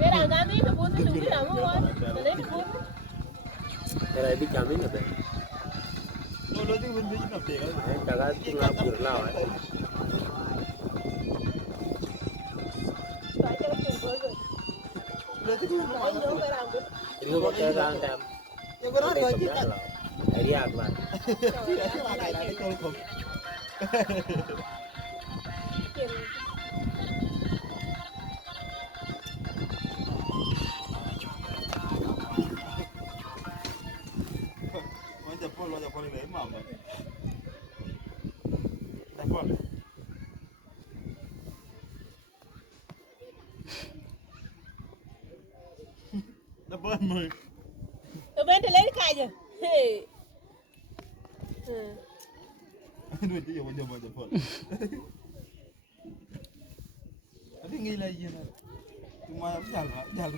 Cái nào ra đi thì bốn thì đừng biết nào không ơi. Để lấy được bốn. Cái này đi chạm đến được đấy. Nó tiếng bên dưới nó tiền Đấy, cả cái tiếng lao cửa lao ấy. Phải cho nó cùng với rồi. nó tiếng bên Phải nhớ cái nào biết. Ini kok kayak kan tem. nhưng mà nó rồi chứ Cái dia apa? lại cái câu không Tiền nóจะพ่นเลยหม่ำเลยแต่พ่นแล้วเบิ้ลมือ ở bên thì lấy cái gì? Hey. Ừ. ดูจะอยู่มันจะพ่นอันนี้งี้เลยยินนะtuมาอยาก